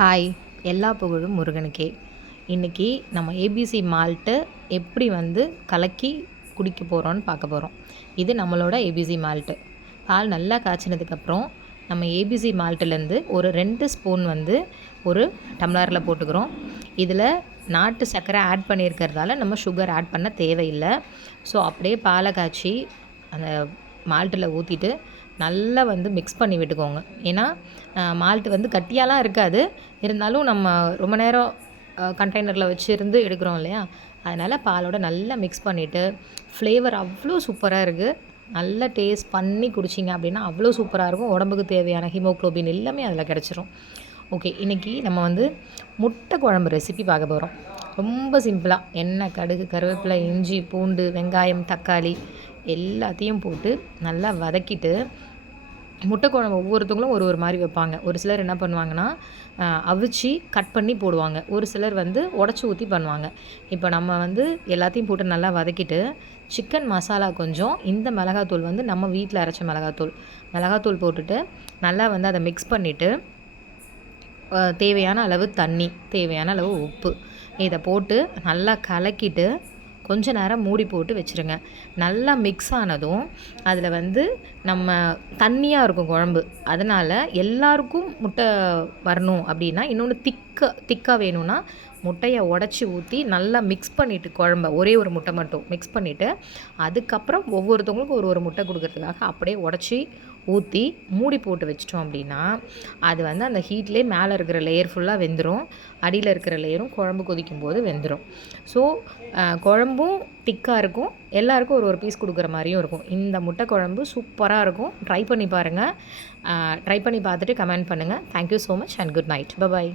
Hi, எல்லா புகழும் முருகனுக்கே. இன்றைக்கி நம்ம ஏபிசி மால்ட்டு எப்படி கலக்கி குடிக்க போகிறோன்னு பார்க்க போகிறோம். இது நம்மளோட ஏபிசி மால்ட்டு. பால் நல்லா காய்ச்சினதுக்கப்புறம் நம்ம ஏபிசி மால்ட்டுலேருந்து ஒரு 2 ஸ்பூன் ஒரு டம்ளரில் போட்டுக்கிறோம். இதில் நாட்டு சர்க்கரை ஆட் பண்ணியிருக்கிறதால நம்ம சுகர் ஆட் பண்ண தேவையில்லை. ஸோ அப்படியே பாலை காய்ச்சி அந்த மால்ட்டில் ஊற்றிட்டு நல்லா மிக்ஸ் பண்ணி விட்டுக்கோங்க. ஏன்னா மால்ட்டு கட்டியாலாம் இருக்காது, இருந்தாலும் நம்ம ரொம்ப நேரம் கண்டெய்னரில் வச்சுருந்து எடுக்கிறோம் இல்லையா, அதனால் பாலோட நல்லா மிக்ஸ் பண்ணிவிட்டு ஃப்ளேவர் அவ்வளோ சூப்பராக இருக்குது. நல்லா டேஸ்ட் பண்ணி குடிச்சிங்க அப்படின்னா அவ்வளோ சூப்பராக இருக்கும். உடம்புக்கு தேவையான ஹீமோக்ளோபின் எல்லாமே அதில் கிடச்சிரும். ஓகே, இன்றைக்கி நம்ம முட்டை குழம்பு ரெசிபி பார்க்க போகிறோம். ரொம்ப சிம்பிளாக எண்ணெய், கடுகு, கருவேப்பிலை, இஞ்சி, பூண்டு, வெங்காயம், தக்காளி எல்லாத்தையும் போட்டு நல்லா வதக்கிட்டு, முட்டை குழம்பு ஒவ்வொருத்தவங்களும் ஒரு மாதிரி வைப்பாங்க. ஒரு சிலர் என்ன பண்ணுவாங்கன்னா அவிச்சு கட் பண்ணி போடுவாங்க. ஒரு சிலர் உடச்சி ஊற்றி பண்ணுவாங்க. இப்போ நம்ம எல்லாத்தையும் போட்டு நல்லா வதக்கிட்டு சிக்கன் மசாலா கொஞ்சம், இந்த மிளகாத்தூள் நம்ம வீட்டில் அரைச்ச மிளகாத்தூள் போட்டுட்டு நல்லா அதை மிக்ஸ் பண்ணிவிட்டு தேவையான அளவு தண்ணி, தேவையான அளவு உப்பு இதை போட்டு நல்லா கலக்கிட்டு கொஞ்ச நேரம் மூடி போட்டு வச்சுருங்க. நல்லா மிக்ஸ் ஆனதும் அதில் நம்ம தண்ணியாக இருக்கும் குழம்பு, அதனால் எல்லாருக்கும் முட்டை வரணும் அப்படின்னா, இன்னொன்று திக்காக வேணும்னா முட்டையை உடச்சி ஊற்றி நல்லா மிக்ஸ் பண்ணிவிட்டு குழம்ப ஒரே ஒரு முட்டை மட்டும் மிக்ஸ் பண்ணிவிட்டு அதுக்கப்புறம் ஒவ்வொருத்தவங்களுக்கும் ஒரு முட்டை கொடுக்கறதுக்காக அப்படியே உடச்சி ஊற்றி மூடி போட்டு வச்சிட்டோம் அப்படின்னா அது அந்த ஹீட்லேயே மேலே இருக்கிற லேயர் ஃபுல்லாக வெந்துடும், அடியில் இருக்கிற லேயரும் குழம்பு கொதிக்கும் போது வெந்துடும். ஸோ குழம்பும் திக்காக இருக்கும், எல்லாருக்கும் ஒரு பீஸ் கொடுக்குற மாதிரியும் இருக்கும். இந்த முட்டை குழம்பு சூப்பராக இருக்கும். ட்ரை பண்ணி பாருங்கள். ட்ரை பண்ணி பார்த்துட்டு கமெண்ட் பண்ணுங்கள். Thank you so much and good night. By.